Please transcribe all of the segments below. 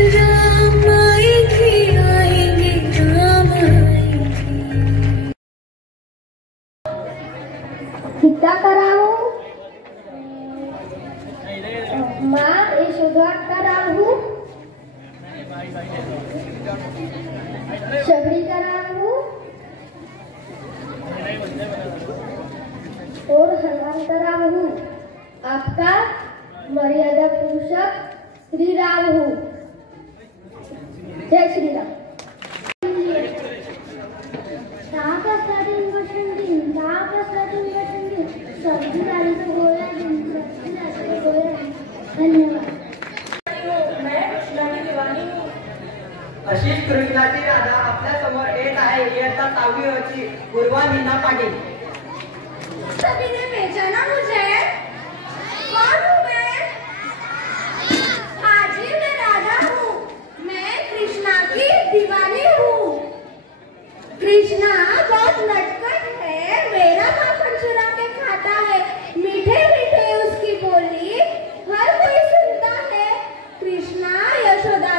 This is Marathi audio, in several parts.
राम आएंगे आएंगे राम आएंगे। पिता कराहू माँ यशोदा कराहू शबरी कराहू और हनुमान कराहू आपका मर्यादा पुरुषक श्री राम हूँ। जय श्री राम। धन्यवाद। अशीच कृष्णाची राधा आपल्या समोर येत आहे। इयत्ता 6वी वर्षी पूर्वा मीना पाटील। सभी ने पहचाना मुझे? कौन हूँ मैं? हाजी मैं राधा हूँ। मैं कृष्णा की दीवानी हूँ। कृष्णा बहुत नटखट है। मेरा माखन चुरा के खाता है। मीठे मीठे उसकी बोली हर कोई सुनता है। कृष्णा यशोदा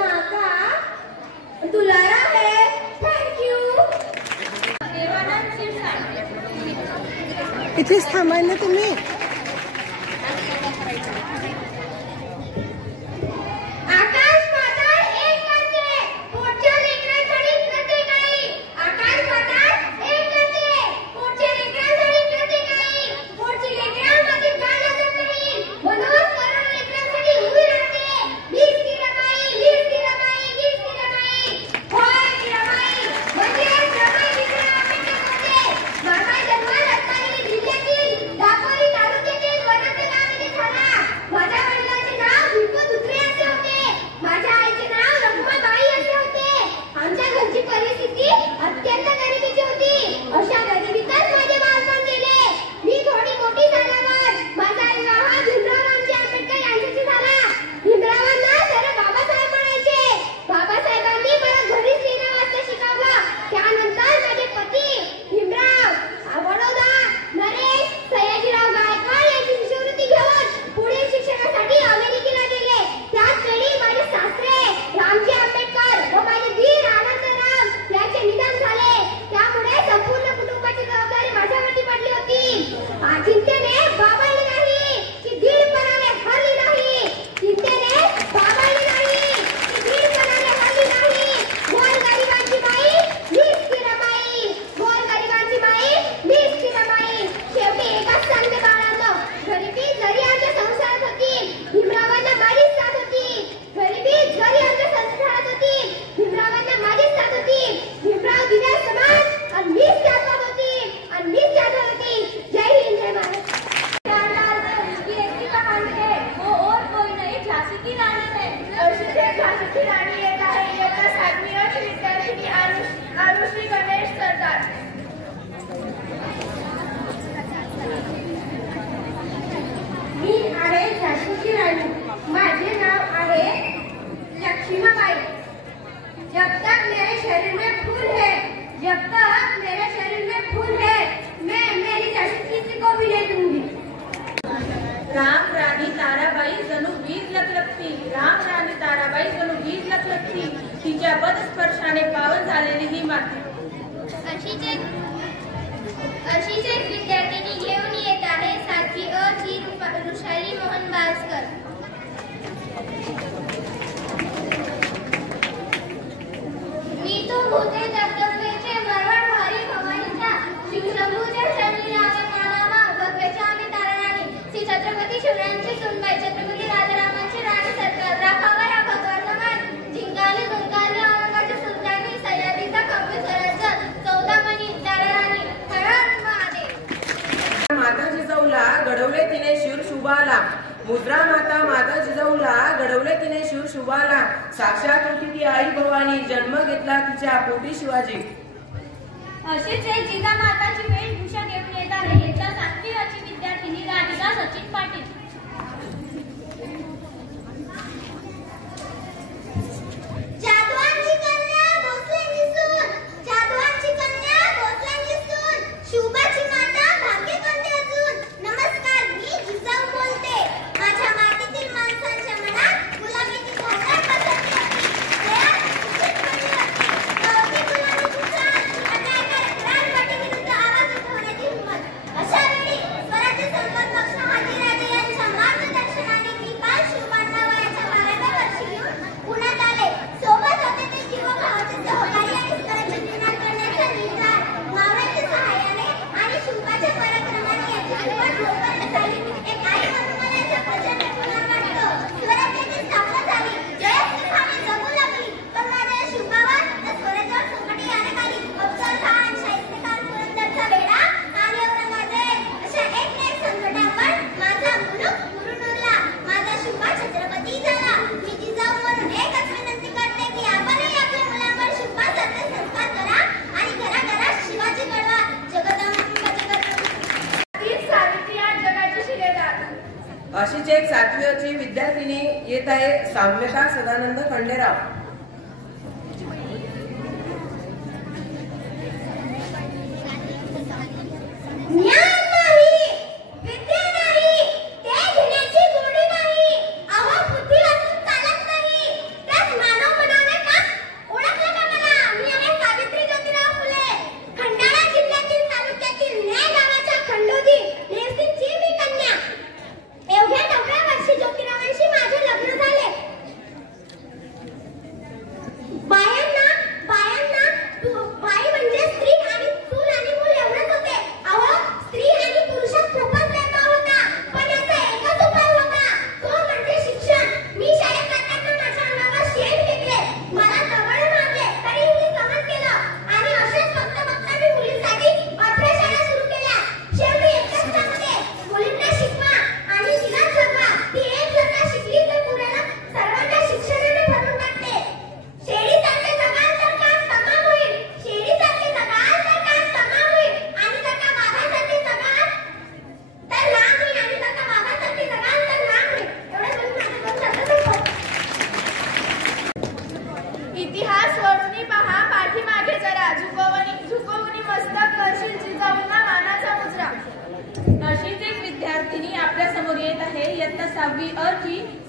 माँ का दुलारा है। Thank you. इथेच थांबायला तुम्ही। तिच्या पदस्पर्शाने पावन झालेली ही माती। अशीच एक विद्यार्थिनी घेऊन येत आहे 7वी अ ची रुशाली मोहन बाळस्कर। मी तो होते दबदब्याचे मरवण भारी भवानीचा शिवशंभूच्या शनी रामा भगवेच्या आम्ही ताराराणी श्री छत्रपती शिवरायांची सुनबाई छत्रपती राजारामांची राणी सरकार राखावा या भगवाचा मान झिंगाली झुंगाली औरंगाच्या सुलतानी सह्याद्रीचा कपिश्वराचा 14 मणी ताराराणी हरण महादेव। माता जिजाऊला घडवले तिने शूर शुभाला। मुद्रा माता माता जिजाऊला घडवले तिने शूर शुभाला। साक्षात होती ती आई भवानी जन्म घेतला तिच्या पोटी शिवाजी। अशीच एक जिजामाताची वेशभूषा घेऊन येत आहे इयत्ता 7वी अ ची विद्यार्थिनी राधिका सचिन पाटील। जाधवांची कन्या भोसलेंची सून जाधवांची कन्या भोसलेंची सून शुभाची माता भाग्यवंती अजून। नमस्कार मी जिजाऊ बोलते। माझ्या मातीतील माणसांच्या मनात गुलाबीची विद्यार्थिनी येत आहे साम्यता सदानंद खंडेराव.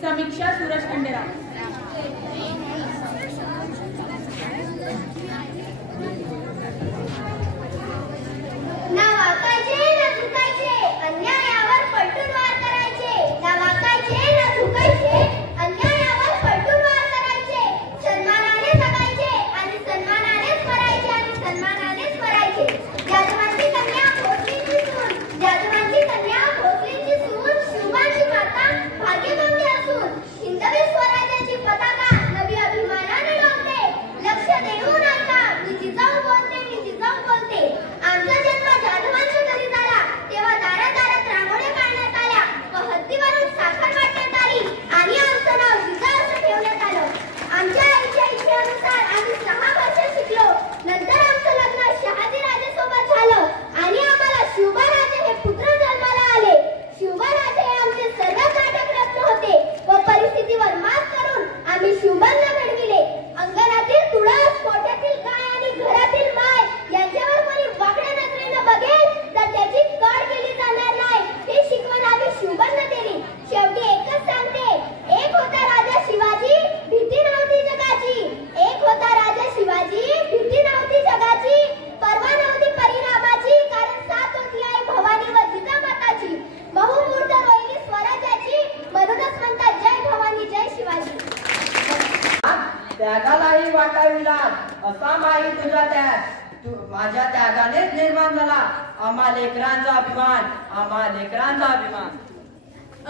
समीक्षा सूरज खंडेराव. ना वाकायचे ना झुकायचे, अन्यायावर पलटून वार करायचे. ना वाकायचे ना झुकायचे, अन्यायावर पलटून वार करायचे. सन्मानाने जगायचे आणि सन्मानानेच मरायचे आणि सन्मानानेच मरायचे. जाधवांची कन्या भोसलीची सून, जाधवांची कन्या भोसलीची सून, शुभाची माता भाग्यगंगी असून हिंदवी स्वराज्याची पताका नवी अभिमानाने डोलते. लक्ष देऊन ऐका, मी जिजाऊ बोलते, मी जिजाऊ बोलते. आमचा जन्म जाधवांच्या घरी झाला तेव्हा दारादारात रांगोळ्या काढण्यात आल्या व हत्तीवरून साखर वाटण्यात आली आणि आमचं नाव जिजाऊ असं ठेवण्यात आलं. आमच्या आईच्या इच्छेनुसार आम्ही 6 वर्ष शिकलो. नंतर आमचं लग्न शहाजीराजेसोबत झालं आणि आम्हाला शिवबाराजे हे पुत्र जन्माला आले. शिवबाराजे हे आमचे सर्वात नाटकरत्न होते व परिस्थितीवर मात करून आम्ही शिवबांना घडविले. अंगणातील तुळस, पोट्यातील गाय आणि घरातील माय यांच्यावर कोणी वाकड्या नजरेनं बघेल तर त्याची कड केली जाणार नाही ही शिकवण आम्ही शिवबांना दिली. शेवटी एकच सांगते, एक होता राजा शिवाजी, भीती नव्हती जगाची. एक होता राजा शिवाजी, भीती नव्हती जगाची. परवा नव्हती परिणामाची, कारण साथ होती आई भवानी व जिजामाताची. बहुमूर्त रोहिली स्वराज्याची, म्हणूनच म्हणतात जय भवानी जय शिवाजी. त्यागालाही वाटाविला असा माही तुझा त्याग, माझ्या त्यागानेच निर्माण झाला आम्हा लेकरांचा अभिमान, आम्हा लेकरांचा अभिमान.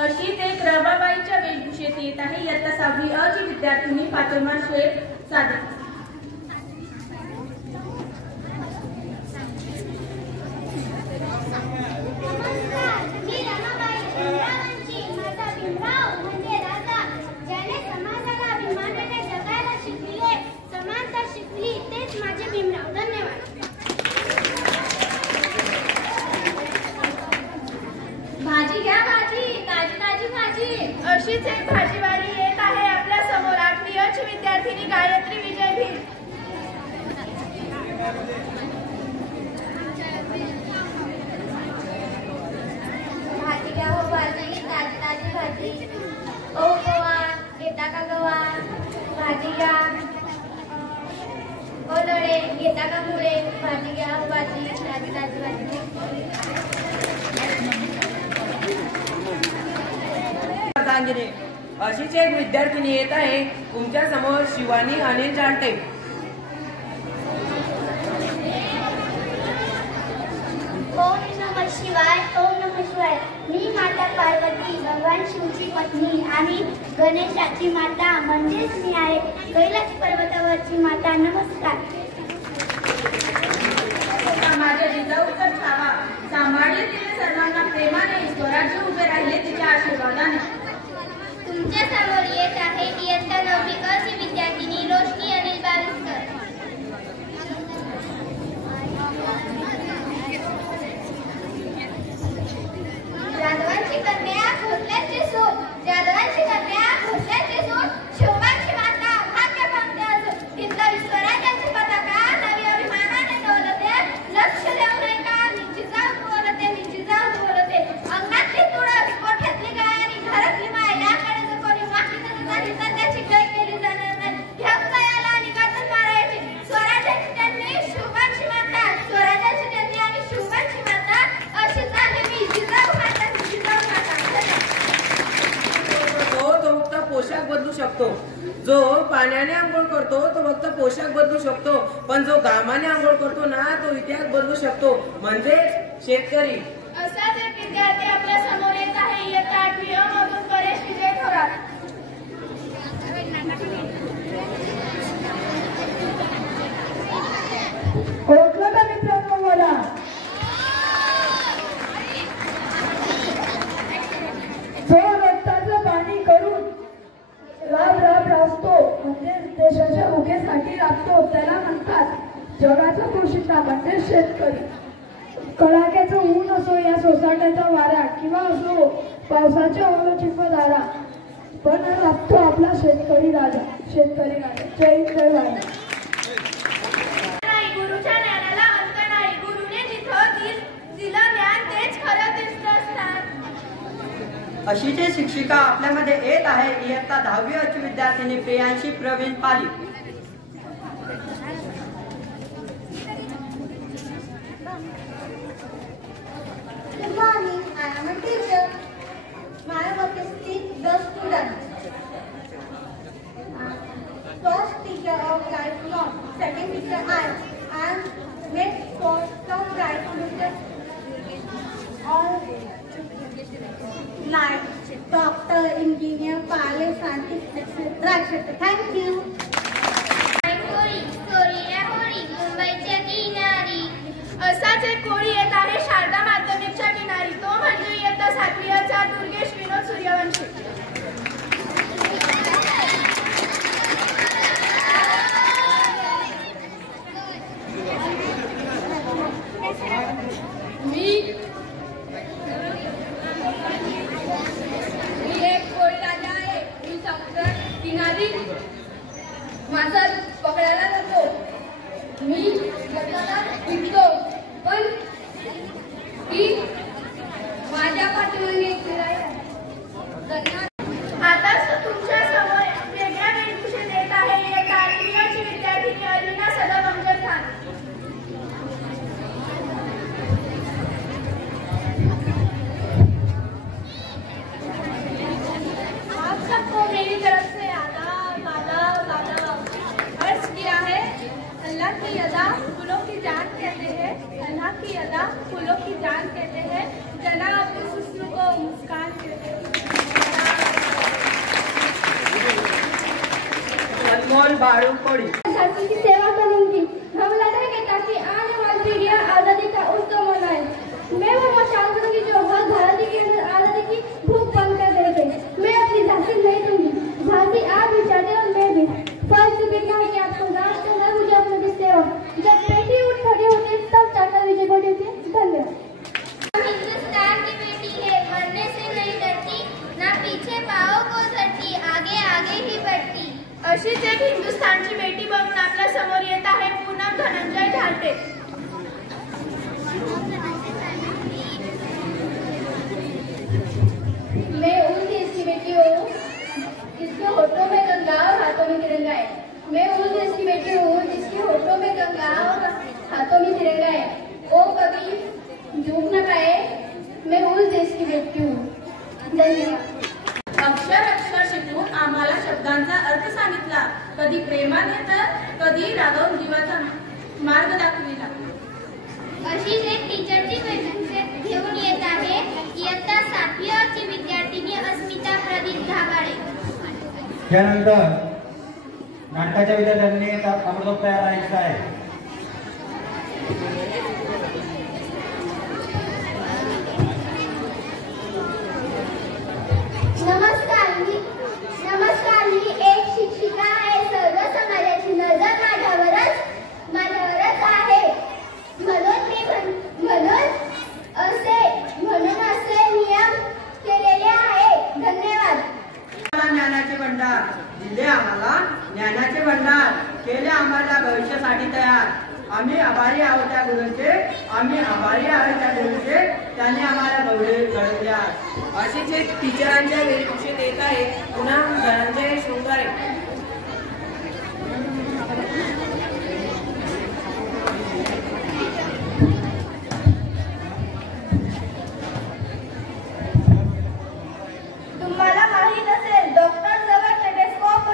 अशीच एक रमाबाईच्या वेशभूषेत येत आहे इयत्ता 6वी अ ची विद्यार्थिनी फातिमा शुएब सादिक. मी रमाबाई भीमरावांची, माझा भीमराव म्हणजे राजा, ज्याने समाजाला अभिमानाने जगायला शिकविले, समानता शिकली, तेच माझे भीमराव. धन्यवाद. भाजी घ्या भाजी, ताजी ताजी भाजी. अशीच एक भाजीवाली येत आहे आपल्या समोर 8वी अ ची विद्यार्थिनी गायत्री विजय भील. भाजी घ्या हो भाजी, ताजी ताजी भाजी. ओ गवार, घेता का गवार? भाजी घ्या. ओ नळे, घेता का मुळे? भाजी घ्या हो भाजी, ताजी ताजी भाजी. अशीच एक विद्यार्थिनी येत आहे तुमच्या समोर शिवानी अनिल जाणते. ओम नमः शिवाय, ओम नमः शिवाय. मी माता पार्वती, भगवान शिवची पत्नी आणि गणेशाची माता म्हणजेच मी आहे कैलास पर्वतावरची माता. नमस्कार. माझ्या जिजाऊचा छावा सांभाळले तिने सर्वांना प्रेमाने, स्वराज्य उभे राहिले तिच्या आशीर्वादाने. तुमच्या समोर येत आहे इयत्ता 9वी अ ची विद्यार्थिनी रोशनी अनिल बाविस्कर. जाधवांची कन्या भोसल्याची सून, जाधवांची कन्या शकतो. जो पाण्याने आंघोळ करतो तो फक्त पोशाख बदलू शकतो, पण जो घामाने आंघोळ करतो ना तो इतिहास बदलू शकतो, म्हणजे शेतकरी. असाच एक विद्यार्थी आपल्या समोर येत आहे. इयत्ता 8वी अ मधून परेश विजय थोरात. ओळखलं का मित्रांनो मला? जो रक्ताचं पाणी करून राबतो म्हणजे देशाच्या भुकेसाठी राबतो त्याला म्हणतात जगाचा पोशिंदा म्हणजे शेतकरी. कडाक्याचं ऊन असो या सोसाट्याचा वारा किंवा असो पावसाच्या ओलो चिखलारा, पण राबतो आपला शेतकरी राजा. जय जय भारत. गुरुच्या ज्ञानाला अंत नाही. गुरुने जिथं दिलं ज्ञान तेच खरं तीर्थस्थान. अशीच एक शिक्षिका आपल्यामध्ये येत आहे. इयत्ता 10वी अ ची विद्यार्थिनी Priyanshi Pravin Pali. Good morning, I am a teacher. My work is teach the students. First teacher of life law. Second teacher I am next for some right all like doctor, engineer, pilot, scientist, etc. etc. Thank you. असाच एक कोळी येत आहे शारदा माध्यमिकच्या किनारी. तो म्हणजे इयत्ता 7वी अ चा दुर्गेश विनोद सूर्यवंशी. मी एक कोळी राजा आहे. मी समुद्र किनारी माझा पकडायला जातो. मी जगाला विकतो, पण ही माझ्या पाठीमागे आता तुमच्या समोर वेगळ्या वेशभूषेत येत आहे एक 8वी अ ची विद्यार्थिनी अलिना सदम अमजद खान. आप सबको मेरी तरफ से आदाब आदाब आदाब. अर्ज किया है अल्लाह की अदा फूलों की जान कहते हैं. अल्लाह की अदा फूलों की जान कहते हैं. जनाब उस हुस्न को मुस्कान कहते हैं. अनमोल बाळू कोळी. धरती की सेवा करूंगी. हम लड़ेंगे ताकि आने वाली पीढ़ियां आजादी का उत्सव मनाएं. मैं वो मशाल करूंगी जो हर भारतीय के अंदर आजादी की भूख बंद कर देंगे. मैं अपनी झांसी नहीं दूंगी. झांसी आप भी चाहते और मैं भी. फर्ज बेटा है कि आपको राष्ट्र है मुझे अपने की सेवा. जब बेटी उठ खड़ी होती है तब चाचा विजय को देती है. धन्यवाद. हिंदुस्तान की बेटी है, मरने से नहीं डरती, ना पीछे पाँव को धरती, आगे आगे ही बढ़ती. अशीच एक हिंदुस्थानची बेटी बघून आपल्या समोर येत आहे पूनम धनंजय धारटे. मैं उन देश की बेटी हूँ जिसके होठों में गंगा और हाथों में तिरंगा है. मैं उन देश की बेटी हूँ जिसके होठों में गंगा और हाथों में तिरंगा है. वो कभी झूठ न पाए. मैं उस देश की बेटी हूँ. धन्यवाद. अक्षर अक्षर शिकवून आम्हाला शब्दांचा अर्थ सांगितला. कधी प्रेमाने तर कधी रागवून जीवाचा मार्ग दाखविला. अशीच एक टीचरची वेशभूषेत घेऊन येत आहे इयत्ता 7वी अ ची विद्यार्थिनी अस्मिता प्रदीप धागाडे. त्यानंतर नाटकाच्या विद्यार्थ्यांनी ताबडतोब तयार राहायचं आहे. नमस्कार मी एक शिक्षिका आहे. सर्व समाजाची नजर माझ्यावरच आहे. म्हणून असे नियम केलेले आहे. धन्यवाद. ज्ञानाचे भंडार दिले आम्हाला. ज्ञानाचे भंडार केले आम्हाला भविष्यासाठी तयार. आम्ही आभारी आहोत त्या गुरूंचे. त्यांनी आम्हाला घडवल्या. अशीच एक टीचरांच्या वेशभूषेत येत आहे पूनम धनंजय शृंगारे. तुम्हाला माहित असेल डॉक्टर जवळ टेलिस्कोप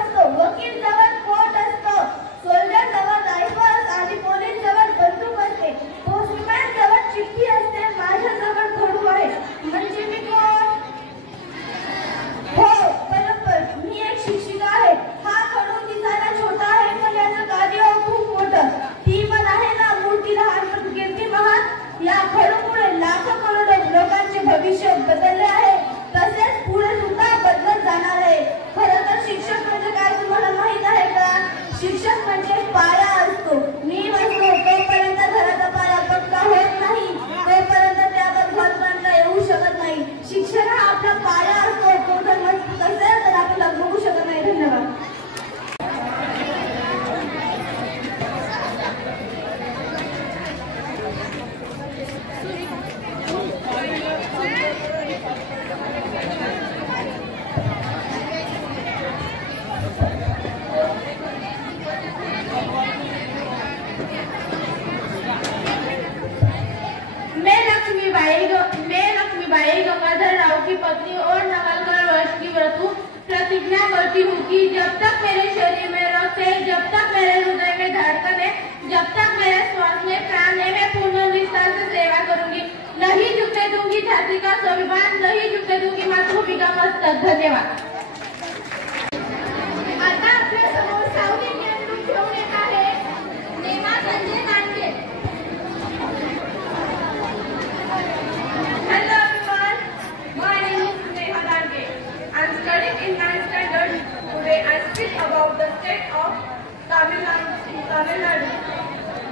जानती हूँ कि जब तक मेरे शरीर में रक्त है, जब तक मेरे हृदय में धड़कन है, जब तक मेरे श्वास में प्राण है, मैं पूर्ण निष्ठा से सेवा करूंगी। नहीं झुकने दूंगी झांसी का स्वाभिमान, नहीं झुकने दूंगी मातृभूमि का मस्तक। धन्यवाद। आता आपल्या समोर साऊथ इंडियन लुक घेऊन येत आहे नेमा Sanjay नानके. Hello everyone, my name is Neha Danke. I am studying in 9th standard. Today I speak about the state of Tamil Nadu.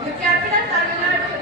The capital Tamil Nadu